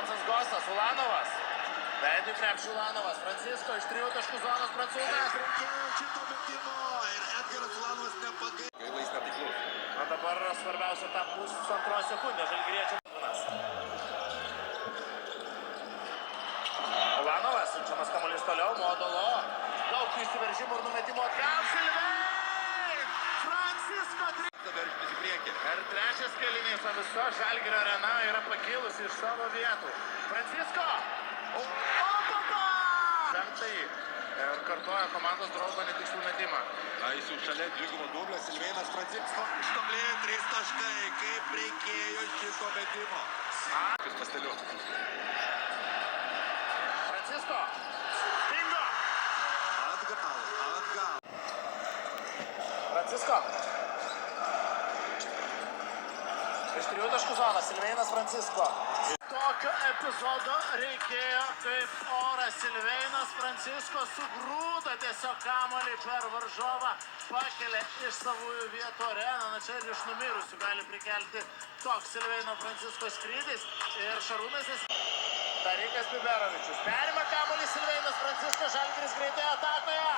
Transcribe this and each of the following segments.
Vincas Gostas, Ulanovas. Veidui krepšį Ulanovas. Francisko iš 3 taškų zonos prancūzas. Reikėjo šito metimo ir Edgaras Ulanovas nepagailėjo. Gaila jis netiklus. Na dabar svarbiausia ta pusantros sekundės žalgiriečių. Ulanovas, siunčiamas kamuolys toliau, Modulo. Daug įsiveržimų ir numetimo atgal. Silvei! Francisko Veržtis į priekį. ir trečias kėlinys, o viso Žalgirio arena yra pakilusi iš savo vietų. Francisko! Penktai ir kartuoja komandos draugo netikslų metimą. Jis jau šalia dvigubo dublio, Silvėnas Francisko. Ištomlėjo 3 taškai, kaip reikėjo šito metimo. Kas pasteliu. Francisko! Bingo! Atgal. Francisko! Iš 3 taškų zonos Silveinas Francisko. Tokio epizodo reikėjo, kaip oras. Silveinas Francisko sugrūda tiesiog kamuolį per varžovą, pakelia iš savųjų vietų areną. Na čia ir iš numirusių gali prikelti toks Silveino Francisko skrydis. Ir Šarūnas Tarikas Biberovičius. Perima kamuolį Silveinas Francisko, Žalgiris greitai atakoje.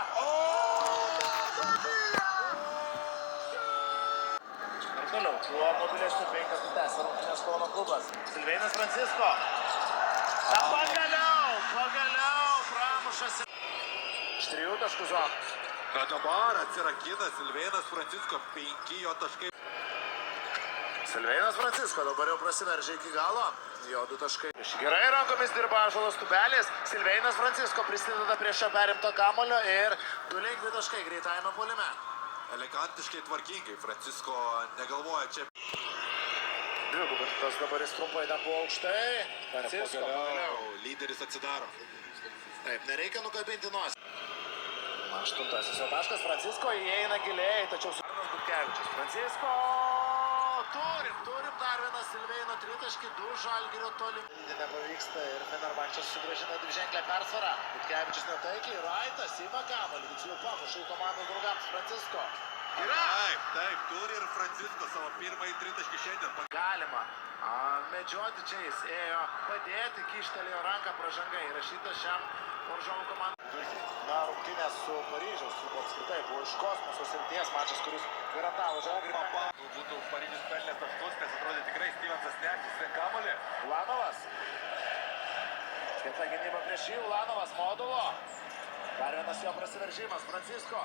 Ir toliau, tuo mobilesniu 5 minutes rungtynės Kauno klubas. Silveinas Francisko. Pagaliau pramušas iš 3 taškų zonos. Bet dabar atsirakina Silvėnas Francisko, 5 jo taškai. Silveinas Francisko dabar jau prasiveržia iki galo. Jo 2 taškai. Gerai rankomis dirba Ąžuolas Tubelis. Silveinas Francisko prisideda prie šio perimto kamuolio ir 2 lengvi taškai greitajame puolime. Elegantiškai tvarkingai, Francisko negalvoja čia. Dvigubintas dabar jis trumpai ten buvo aukštai. Francisko pagaliau. Lyderis atsidaro. Taip, nereikia nukabinti nosį. 8 jo taškas Francisko įeina giliai, tačiau Arnas Butkevičius. Francisko turim dar vieną Silveino 3.2 Žalgirio toli. Nepavyksta ir Fenerbahčė sugrąžina dviženklę persvarą. Butkevičius netaikiai, Raitas ima kamuolį, tiksliau pamuša į komandos draugams Francisko. Taip, turi ir Francisko savo pirmąjį 3 šiandien. Galima. Medžioti čia jis ėjo padėti, kyštelėjo ranką pražanga įrašytas šiam varžovų komandai. Na, rungtynės su Paryžiaus klubu apskritai buvo iš kosmoso srities mačas, kuris garantavo Žalgiriui. Būtų Paryžius pelnęs taškus, nes atrodė tikrai Stevensas neštis ten kamuolį. Ulanovas. Skirta gynyba prieš jį, Ulanovas Modulo. Dar vienas jo prasiveržimas, Francisko.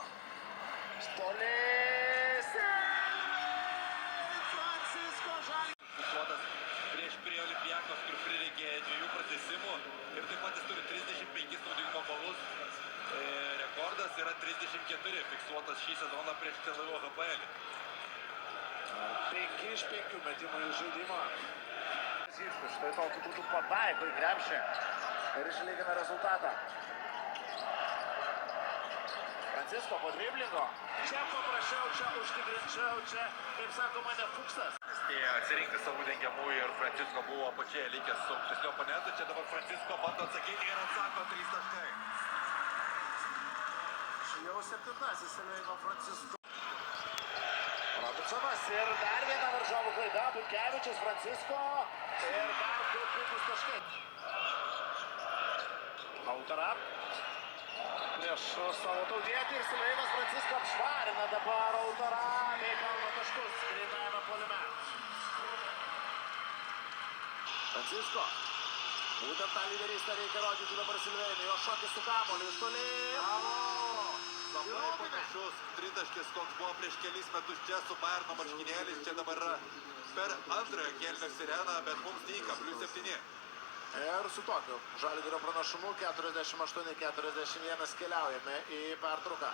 Stolys. Francisko Žalgiris. Fiksuotas prieš prie Olimpiakos, kur prireikė 2 pratęsimų. Ir taip pat jis turi 35 naudingumo balus. Rekordas yra 34, fiksuotas šį sezoną prieš TLV HPL. 5 iš 5 metimų į žaidimą. Štai tokiu būtų pataiko į krepšį ir išlygina rezultatą. Francisko po driblingo. Čia paprašiau, čia užtikrinčiau, čia, kaip sakoma, ne fuksas. Spėjo atsirinkti savų dengiamųjų ir Francisko buvo apačioje likęs su aukštesnio oponentu. Čia dabar Francisko bando atsakyti ir atsako 3 taškai. Jau 7-asis Silveino Francisko. Robinsonas ir dar viena varžovų klaida. Butkevičius, Francisko ir dar 2 puikus taškai. Autara prieš savo tautietį ir Silveinas Francisko apšvarina dabar Autara bei pelno taškus greitajame puolime. Francisko. Būtent tą lyderystę reikia rodyti dabar Silveinui. Jo šokis su kamuoliu iš toli. Labai panašus 3 taškis, koks buvo prieš kelis metus čia su Bayerno marškinėlis. Čia dabar per antrojo kėlinio sireną, bet mums tinka +7. Ir su tokiu Žalgirio pranašumu 48-41 keliaujame į pertrauką.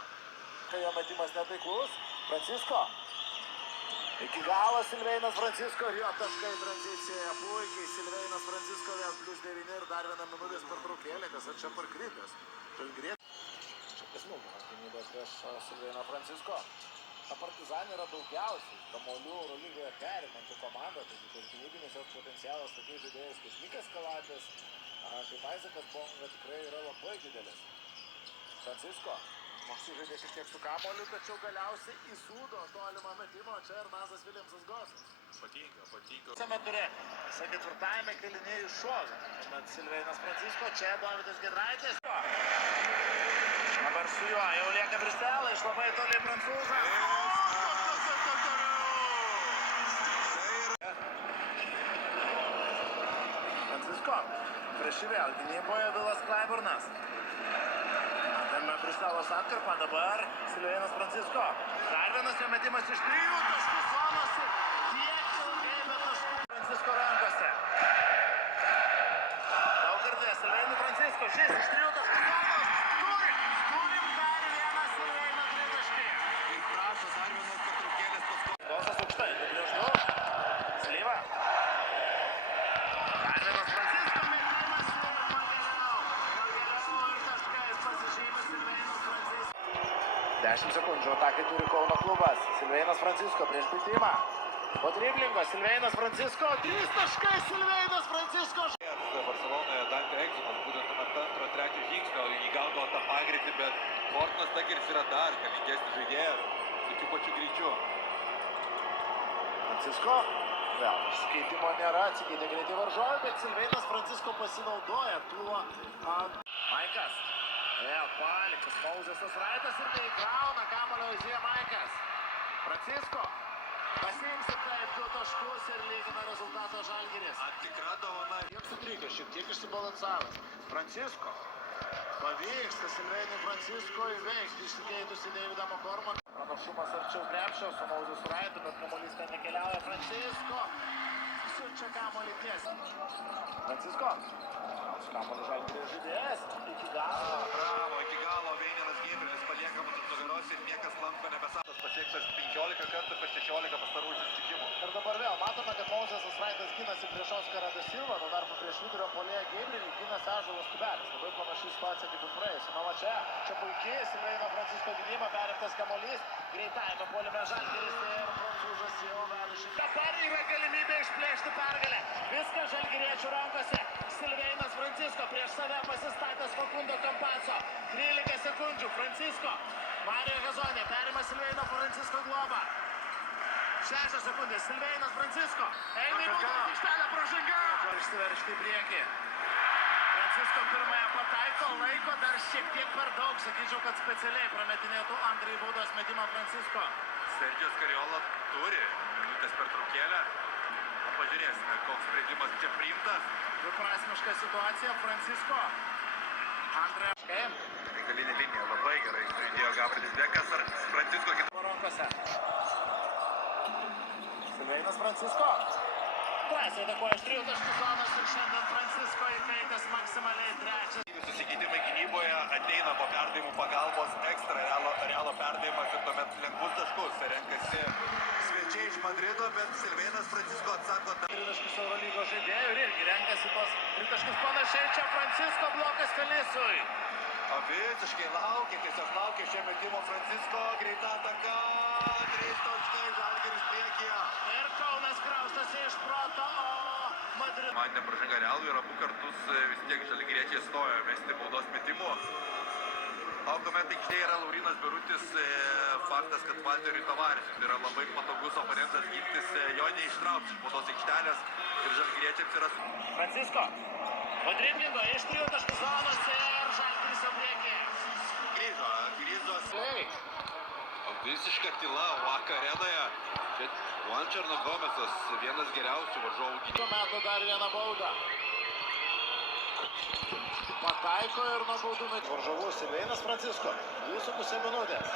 Kai jo metimas netaiklus, Francisko. Iki galo Silveinas Francisko ir jo taškai tranzicijoje. Puikiai Silveinas Francisko vėl +9 ir dar 1 minutės pertraukėlė, kas čia parkritęs. Žalgirietis. Čia smūgimas gynybos prieš Silveiną Francisko. Partizanė yra daugiausiai kamuolių Eurolygoje perimanti komanda, taigi tas gynybinis jos potencialas tokiais žaidėjais kaip Nikas Kaladis, kaip Aizakas Bonga tikrai yra labai didelis. Francisko Užsižaidė šiek tiek su kamuoliu, tačiau galiausiai įsūdo tolimą metimą. Čia Hernandas Viljamsas Gosas. Patinka. Visame ture, visą ketvirtajame kėlinyje iššovė. Bet Silveinas Francisko, čia Dovydas Giedraitis. Dabar su juo jau lieka Briselą, iš labai toli prancūzą. Francisko, prieš jį vėl gynyboje Vilas Klaiburnas. Matėme Briselos atkarpą, dabar Silveinas Francisko. Dar vienas jo metimas iš 3 taškų zonos. Kiek ilgai be taškų Francisko rankose. Daug girdės Silveinui Francisko, šis iš 3 taškų zonos. Turim dar vieną Silveiną tritaškį. Tai prašo dar vienos patraukėlės paskui. Gosas aukštai, dubliuždu. Slyva. Dar vienas Francisko metimas, Slyva pagaliau. Pagaliau ir taškais pasižymi Silveinas Francisko. 10 sekundžių atakai turi Kauno klubas. Silveinas Francisko prieš pitimą. Po driblingo Silveinas Francisko, 3 taškai Silveinas Francisko. Barcelonoje Dante Egzinas, būtent ant antro, trečio žingsnio, įgaudavo tą pagreitį, bet Mortonas Takeris yra dar galingesnis žaidėjas, tokiu pačiu greičiu. Francisko, vėl išsikeitimo nėra, atsikeitė greitai varžovai, bet Silveinas Francisko pasinaudoja tuo ant Maikas. Vėl paliktas Mauzesas Raitas ir neįkrauna kamuolio Izija Maikas. Francisko. Pasiims taip 2 taškus ir lygina rezultatą Žalgiris. Tikra dovana. Kiek sutriko, šiek tiek išsibalansavęs. Francisko. Pavyksta Silveinui Francisko įveikti išsikeitusį Deividą Makormą. Pranašumas arčiau krepšio su Mauzesu Raitu, bet kamuolys ten nekeliauja. Francisko. Siunčia kamuolį tiesiai. Francisko. Su kamuolį Žalgiris žaidėjas. Iki galo. Bravo, iki galo Veineras Giebrilis paliekamas už nugaros ir niekas lanko nebesatas. Pasiektas 15 kartų per 16 pastarųjų susitikimų. Ir dabar vėl matome, kad Mauzesas Raitas ginasi prieš Oskarą da Silvą, tuo tarpu prieš vidurio puolėją Giebrelį ginasi Ąžuolas Tubelis. Labai panaši situacija kaip ir praėjusi. Na va čia puikiai Silveino Francisko gynyba, perimtas kamuolys, greitajame puolime Žalgiris ir prancūzas jau veda šį. Dabar yra galimybė išplėšti pergalę. Viskas žalgiriečių rankose. Silveinas Francisko prieš save pasistatęs Facundo Campazzo. 13 sekundžių. Francisko. Mario Gazonė perima Silveino Francisko globą. 6 sekundės. Silveinas Francisko. Eina į baudos aikštelę, pražanga. Išsiveržti į priekį. Francisko pirmąją pataiko, laiko dar šiek tiek per daug. Sakyčiau, kad specialiai prametinėtų antrąjį baudos metimą Francisko. Sergio Scariolo turi minutės pertraukėlę. Pažiūrėsime, koks sprendimas čia priimtas. Dviprasmiška situacija. Francisko. Antrąją. Reikalinė linija labai gerai sujudėjo Gabrielius Dekas ar Francisko kitą. Rankose. Silveinas Francisko. Drąsiai atakuoja iš 3 taškų zonos ir šiandien Francisko įkaitęs maksimaliai 3. Susikeitimai gynyboje ateina po perdavimų pagalbos, ekstra realo perdavimas ir tuomet lengvus taškus. Renkasi svečiai iš Madrido, bet Silveinas Francisko atsako. 3 taškus Eurolygos žaidėjų ir irgi renkasi tos 3 taškus panašiai. Čia Francisko blokas Felisui. Visiškai laukia, tiesiog laukia šio metimo Francisko, greita ataka, 3 taškai Žalgiris priekyje. Ir Kaunas kraustasi iš proto, o Madrido. Man nepražanga Realui ir abu kartus vis tiek žalgiriečiai stojo mesti baudos metimų. O kuomet aikštėje yra Laurinas Birutis, faktas, kad Valteriui Tavaresui tai yra labai patogus oponentas gintis, jo neištrauks iš baudos aikštelės ir žalgiriečiams yra... Francisko. Po driblingo iš 3 taškų zonos ir Žalgiris jau priekyje. Grįžo. Ei. Visiška tyla Waka arenoje. Čia Juan Černogomesas, vienas geriausių varžovų gynėjų. Tuo metu dar vieną baudą. Pataiko ir nuo baudų metų. Varžovų Silveinas Francisko. 2,5 minutės.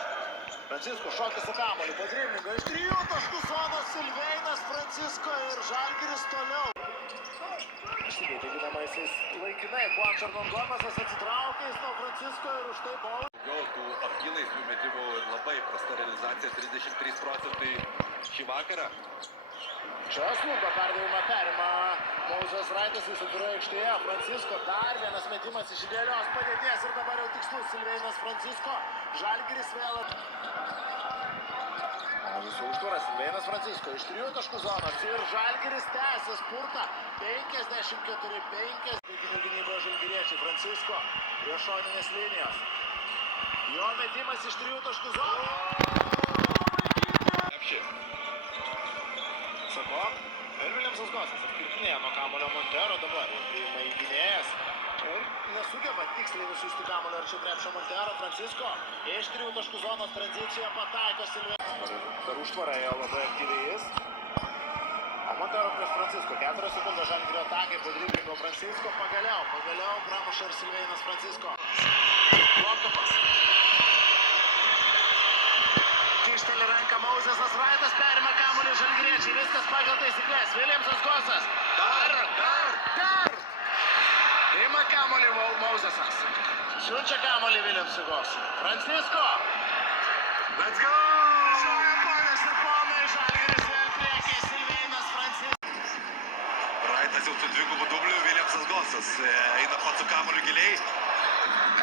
Francisko šokia su kamuoliu. Po driblingo iš 3 taškų zonos Silveinas Francisko ir Žalgiris toliau. Išsikeitė ginamaisiais laikinai. Juan Černogomesas atsitraukė nuo Francisko ir už tai baudą. Jo, tų apgynais metimų labai prasta realizacija, 33 procentai šį vakarą. Čia Sluga perdavimą perima Mauzas Raitas, jis atviroje aikštėje. Francisko dar vienas metimas iš idealios padėties ir dabar jau tikslus Silveinas Francisko. Žalgiris vėl. Visų užtvaras Silveinas Francisko iš 3 taškų zonos ir Žalgiris tęsia spurtą 54-5. Gynyboje žalgiriečiai Francisko prie šoninės linijos. Jo metimas iš 3 taškų zonos. Krepšį. Sako, ir Viljamsas Gosas apkirtinėja nuo kamulio Montero, dabar jau priima į gynėjas. Ir nesugeba tiksliai nusiųsti kamulio arčiau krepšio Montero. Francisko iš 3 taškų zonos tranzicijoje pataiko Silvėnas. Per užtvarą ėjo labai aktyviai jis. O Montero prieš Francisko. 4 sekundės Žalgirio atakai po driblingo Francisko. Pagaliau pramuša ir Silvėnas Francisko. Lokapas. Kišteli ranką Mauzesas Raitas, perima kamuolį žalgiriečiai, viskas pagal taisyklės. Viljamsas Gosas. Dar. Ima kamuolį Mauzesas. Siunčia kamuolį Viljamsui Gosui. Francisko. Let's go! Žalia ponės ir ponai, Žalgiris vėl priekiai, Silvėnas Francisko. Raitas jau su dvigubu dubliu, Viljamsas Gosas eina pats su kamuoliu giliai.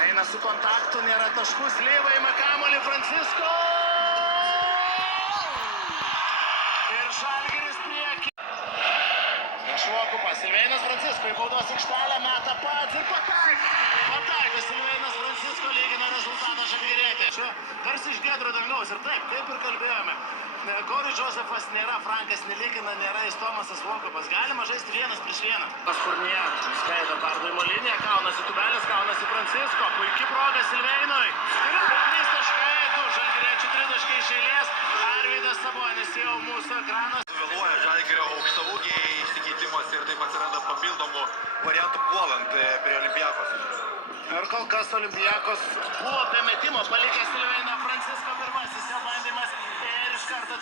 Eina su kontaktu, nėra taškų, Slyva ima kamuolį Francisko. Ir Žalgiris prieki. Nešvokupas, Silvėnas Francisko į baudos aikštelę meta pats ir pataiko Silvėnas Francisko, lygina rezultatą žalgirietį. Čia tarsi iš giedro dangaus ir taip, kaip ir kalbėjome. Gori Josefas nėra, Frankas nelygina, nėra Tomasas Vokopas. Galima žaisti 1-1. Pasfurnėje skaito perdavimo liniją, kaunasi Tubelis, kaunasi Francisko. Puikiai proga Silvėnui. Ir 3 taškai, 2 žalgiriečių 3 taškai iš eilės. Arvydas Sabonis jau mūsų ekranas. Vėluoja Žalgirio aukštaūgiai išsikeitimas ir taip atsiranda papildomų variantų puolant prie Olimpiakos. Ir kol kas Olimpiakos buvo be metimo, palikęs Silvėną Francisko pirmasis jo bandymas ir iš karto...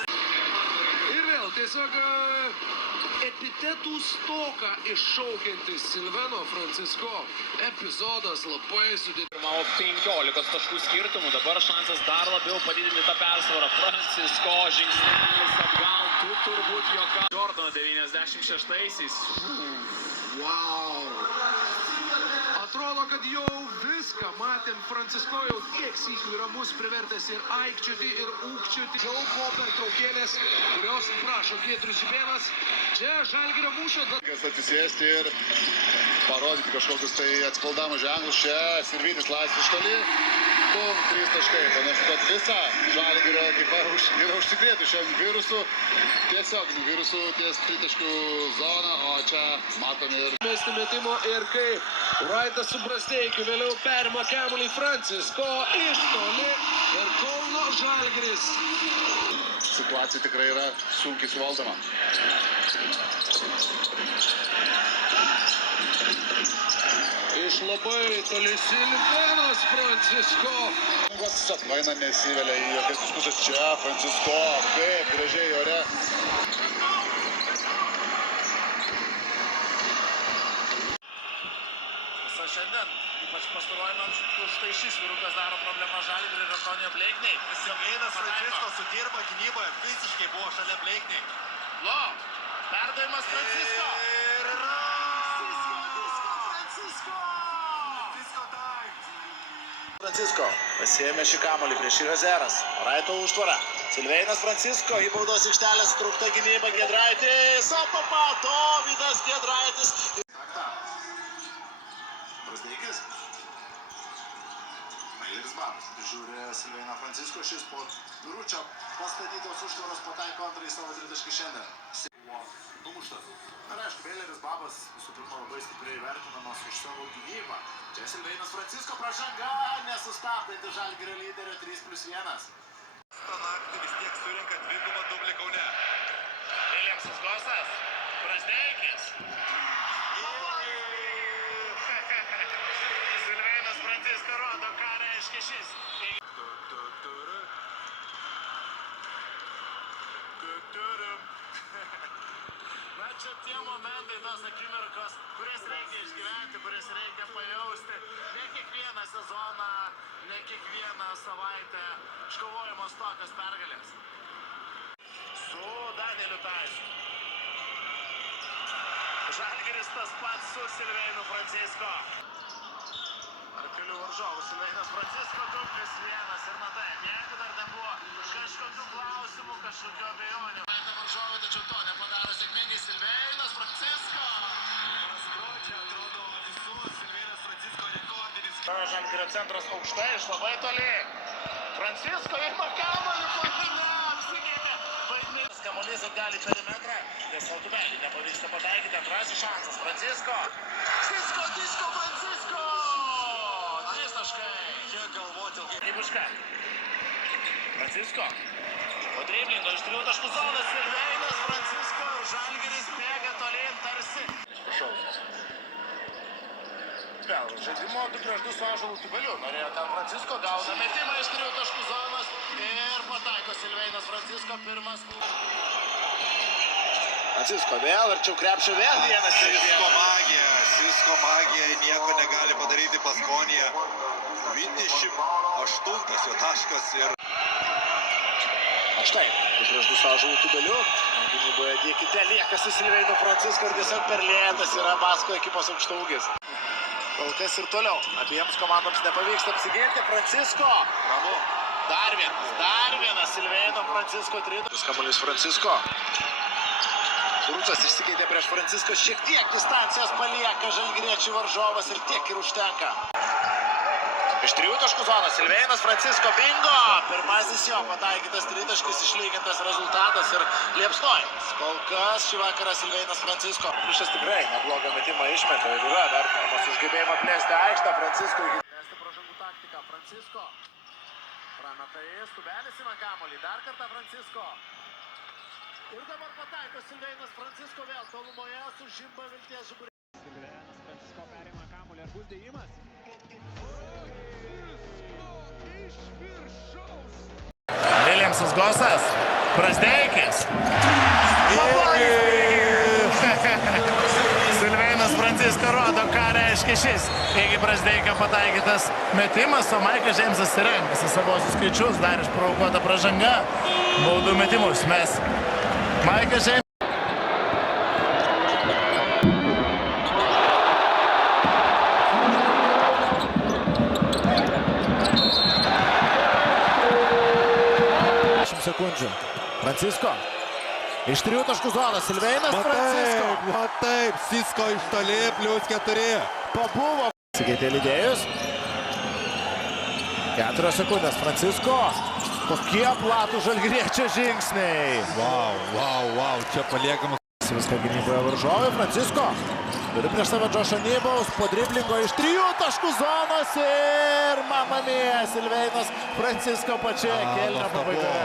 Ir vėl tiesiog epitetų stoką iššaukiantis Silveno Francisko epizodas labai sudėtingas. Pirmavo 15 taškų skirtumų, dabar šansas dar labiau padidinti tą persvarą. Francisko žingsnelis atgal, tu turbūt juoka. Jordano 96-aisiais. Wow. Atrodo, kad jau viską matėm. Francisko jau tiek sykių yra mus privertęs ir aikčioti, ir ūkčioti. Jau po pertraukėlės, kurios prašo Giedrius Žibėnas. Čia Žalgirio mūšio. Atsisėsti ir parodyti kažkokius tai atspaldamo ženklus. Čia Sirvytis laisvės toli. 3 taškai. Panašu, kad visą Žalgirio ekipa yra užsikrėtų šiandien virusų. Tiesioginių virusų ties 3 taškų zoną, o čia matome ir... Mesti metimo ir kaip Raitas su Brasteikiu vėliau perima kamuolį Francisko iš toli ir Kauno Žalgiris. Situacija tikrai yra sunkiai suvaldoma. Iš labai toli Silvėnas Francisko. Atmaina nesivelia į jokias diskusijas. Čia Francisko, kaip gražiai ore. Šiandien, ypač pastaruojant, štai šis vyrukas daro problemą Žalgiriui ir Antonijo Bleikniai. Silvėnas Francisko sudirba gynyboje, fiziškai buvo šalia Bleikniai. Perdavimas Francisko. Ir Francisko pasiėmė šį kamuolį prieš Ihazeras. Raito užtvara. Silvėnas Francisko į baudos aikštelę sutrukta gynyba Giedraitis. Apapato Vydas Giedraitis. Brasdeikis. Maileris Babas žiūri Silvėną Francisko, šis po Biručio pastatytos užtvaros pataiko antrąjį savo 3 taškį šiandien. Buvo numuštas. Ir aišku, Maileris Babas visų pirma labai stipriai vertinamas už savo gynybą. Čia Silvėnas Francisko pražanga, nesustabdanti Žalgirio lyderio 3+1. tą naktį vis tiek surinka dvigubą dublį Kaune. Viljamsas Gosas. Brasdeikis. Silvėnas Francisko rodo, ką reiškia šis. Na čia tie momentai, tos akimirkos, kurias reikia išgyventi, kurias reikia pajausti. Ne kiekvieną sezoną, ne kiekvieną savaitę iškovojamos tokios pergalės. Su Danieliu Taisiu. Žalgiris tas pats su Silvėnu Francisko. Ar kelių varžovų Silvėnas Francisko 2+1 ir matai, jeigu dar nebuvo kažkokių klausimų, kažkokių abejonių. Varžovai, tačiau to nepadaro sėkmingai Silvėnas Francisko. Praskrodžia, atrodo, visus Silvėnas Francisko rekordinis Žalgirio centras aukštai, iš labai toli. Francisko ima kamuolį, puolime, apsikeitė. Vaidmenis kamuolys atgal į perimetrą. Tiesiog tubelį nepavyksta pataikyti. Antrasis šansas. Francisko. Disko, Francisko. 3 taškai. Kiek galvoti ilgai. Gybuška. Francisko. Po driblingo iš 3 taškų zonas Silveinas Francisko. Žalgiris bėga tolyn tarsi. Vėl žaidimo 2-2 su Ąžuolu Tubeliu. Norėjo ten Francisko, gauna metimą iš 3 taškų zonos ir pataiko Silveinas Francisko pirmas. Francisko vėl, arčiau krepšio vėl vienas. Sisko magija, nieko negali padaryti Paskonija. 28 jo taškas ir... Štai, 2-2 su Ąžuolu Tubeliu. Gynyboje Diekite liekasi Silveino Francisko ir tiesiog per lėtas yra Basko ekipos aukštaūgis. Kol kas ir toliau. Abiems komandoms nepavyksta apsiginti. Francisko. Ramu. Dar vienas Silveino Francisko 3. Kamuolys Francisko. Rūcas išsikeitė prieš Francisko. Šiek tiek distancijos palieka žalgiriečių varžovas ir tiek ir užtenka. Iš 3 taškų zonos Silveinas Francisko bingo. Pirmasis jo pataikytas 3 taškis išlygintas rezultatas ir liepsnojimas. Kol kas šį vakarą Silveinas Francisko. Priešas tikrai neblogą metimą išmeta ir yra vertinamas už gebėjimą plėsti aikštę. Francisko. Plėsti pražangų taktiką. Francisko. Prameta jis. Tubelis ima kamuolį. Dar kartą Francisko. Ir dabar pataiko Silveinas Francisko vėl tolumoje su žimba vilties žiburiu. Silveinas Francisko perima kamuolį. Ar bus dėjimas? Viljamsas Gosas, Brazdeikis. Silveinas Francisko rodo, ką reiškia šis. Iki Brazdeikio pataikytas metimas, o Maikas Džeimsas renkasi savosius skaičius, dar išprovokuota pražanga. Baudų metimus mes. Maikas Džeimsas. Sekundžių. Francisko. Iš 3 taškų zonos Silveinas Francisko. Va taip, Sisko iš toli, +4. Pabuvo. Pasikeitė lydėjus. 4 sekundės. Francisko. Kokie platų žalgiriečio žingsniai. Wow, čia paliekamas. Viską gynyboje varžovai. Francisko. Turi prieš save Džošą Nybaus. Po driblingo iš 3 taškų zonos ir mamma mia, Silveinas Francisko pačioje kėlinio pabaigoje.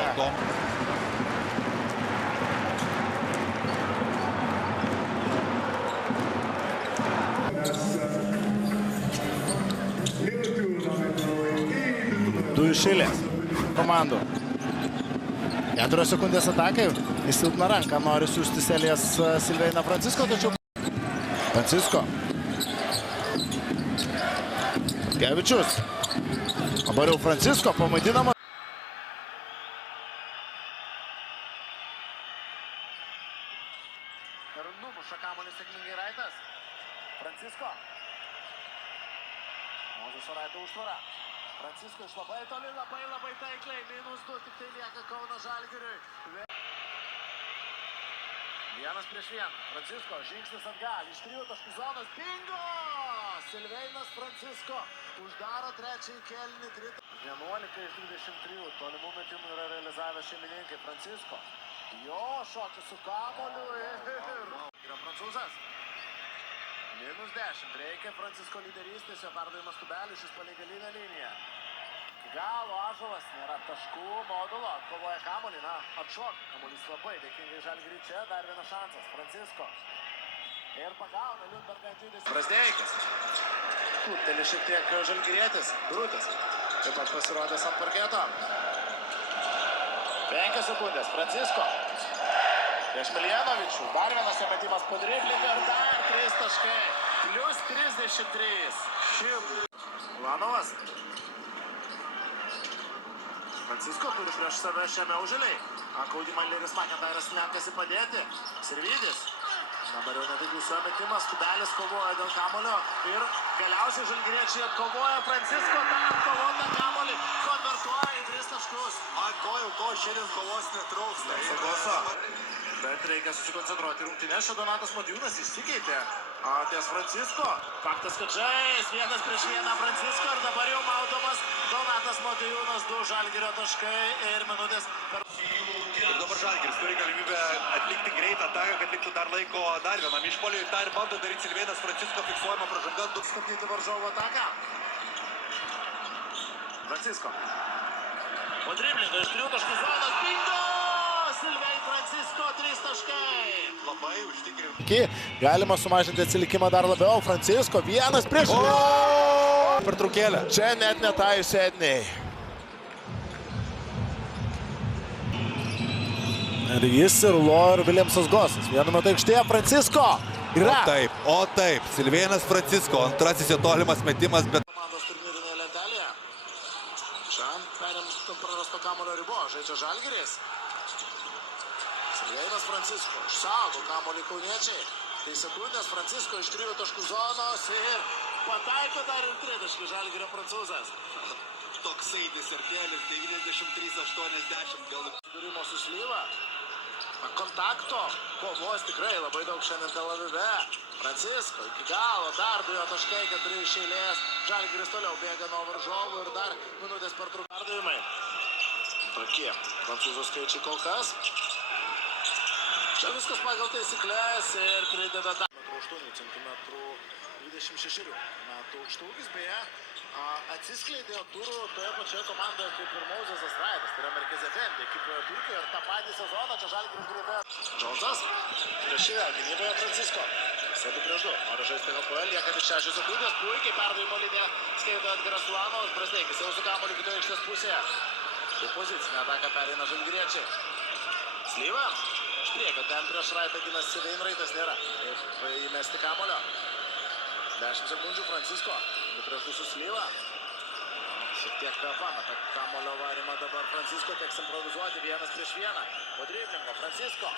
Du iš eilės komandų. 4 sekundės atakai. Į silpną ranką nori siųsti Selijas Silveiną Francisko, tačiau Francisko. Gevičius. Dabar jau Francisko pamaitinama. Ir numuša kamuolį sėkmingai Raitas. Francisko. Mozės Raito užtvara. Francisko iš labai toli, labai taikliai. -2, tik tai lieka Kauno Žalgiriui. 1-1. Francisko, žingsnis atgal. Iš 3 taškų zonos. Bingo! Silveinas Francisko uždaro trečiąjį kėlinį. 11 iš 23. Tolimų metimų yra realizavę šeimininkai. Francisko. Jo šokis su kamuoliu ir yra prancūzas. -10. Reikia Francisko lyderystės. Jo perdavimas Tubeliui. Šis palei galinę liniją. Galo Ąžuolas nėra taškų modulo, atkovoja kamuolį, atšok, kamuolys labai dėkingai Žalgiriui čia, dar vienas šansas, Francisko. Ir pagauna Liudbergą ant judesį. Brazdeikis. Klupteli šiek tiek žalgirietis, Brutis. Taip pat pasirodęs ant parketo. 5 sekundės, Francisko. Prieš Miljanovičių, dar vienas metimas po driblingą ir dar 3 taškai. +33. Ulanovas. Francisko turi prieš save šiame užėliai. Kaudimą Liris Makentairas lenkasi padėti. Sirvydis. Dabar jau netaikiusio metimas. Tubelis kovoja dėl kamulio. Ir galiausiai žalgiriečiai atkovoja Francisko. Tą atkovotą kamulį konvertuoja į 3 taškus. Ant kojų ko šiandien kovos netrūksta. Bet reikia susikoncentruoti rungtynės. Čia Donatas Motiejūnas išsikeitė ties Francisko. Faktas, kad žais 1-1 Francisko ir dabar jau maudomas Donatas Motiejūnas, 2 Žalgirio taškai ir minutės per... Ir dabar Žalgiris turi galimybę atlikti greitą ataką, kad liktų dar laiko dar vienam išpuoliui. Ir tą ir bando daryti Silvėnas Francisko, fiksuojama pražanga. Stabdyti varžovo ataką. Francisko. Po driblingo iš 3 taškų zonos. Bingo! Silvėj Francisko 3 taškai. Labai užtikrinti. Galima sumažinti atsilikimą dar labiau. Francisko 1-1. Pertraukėlė. Čia net netajus Ednei. Ir jis ir Lo ir Viljamsas Gosas. Vienu metu aikštėje Francisko. Yra. O taip. Silvėnas Francisko. Antrasis jo tolimas metimas, bet... Komandos turnyrinėje lentelėje. Šiandien perėms prarasto kamuolio ribo. Žaidžia Žalgiris. Silvėnas Francisko. Išsaugo kamuolį kauniečiai. Tai sekundės Francisko iš 3 taškų zonos ir pataiko dar ir 3 taškų Žalgirio prancūzas. Toksai desertėlis 93-80 gal. Durimo su Slyva. Kontakto. Kovos tikrai labai daug šiandien Tel Avive. Francisko iki galo. Dar 2 taškai, 4 iš eilės. Žalgiris toliau bėga nuo varžovų ir dar minutės per trūką. Perdavimai. Tokie prancūzų skaičiai kol kas. Čia viskas pagal taisyklės ir prideda dar 8 cm 26 metų aukštaūgis, beje, atsiskleidė turų toje pačioje komandoje kaip ir Mozesas Raitas, tai yra Merkez Efendi ekipoje Turkijoje ir tą patį sezoną čia Žalgiris grįžta. Džonsas, prieš šį gynyboje Francisko, sėdi prieš 2, nori žaisti HPL, lieka tik 6 sekundės, puikiai perdavimo linija skaito Edgaras Ulanovas, Brasdeikis jau su kamuoliu kitoje aikštės pusėje. Į pozicinę ataką pereina žalgiriečiai. Slyva, iš priekio, ten prieš Raitą ginasi Veinraitas nėra. Kaip įmesti kamuolio. 10 sekundžių Francisko, prieš 2 su Slyva. Šiek tiek pameta kamuolio varymą dabar Francisko, teks improvizuoti 1-1. Po driblingo Francisko.